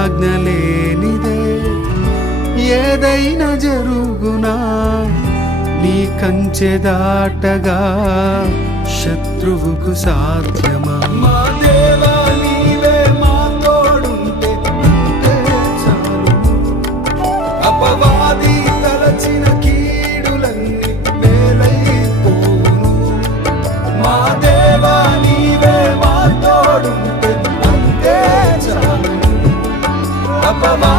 ఆజ్ఞ లేనిదే ఏదైనా జరుగునా, నీ కంచె దాటగా శత్రువుకు సాధ్యమా? మా దేవా నీవే మా తోడుంటే అంతే చాలు. అపవాది తలచిన కీడులన్నీ మేలైపోను. మా దేవా నీవే మా తోడుంటే అంతే చాలు. అపవాది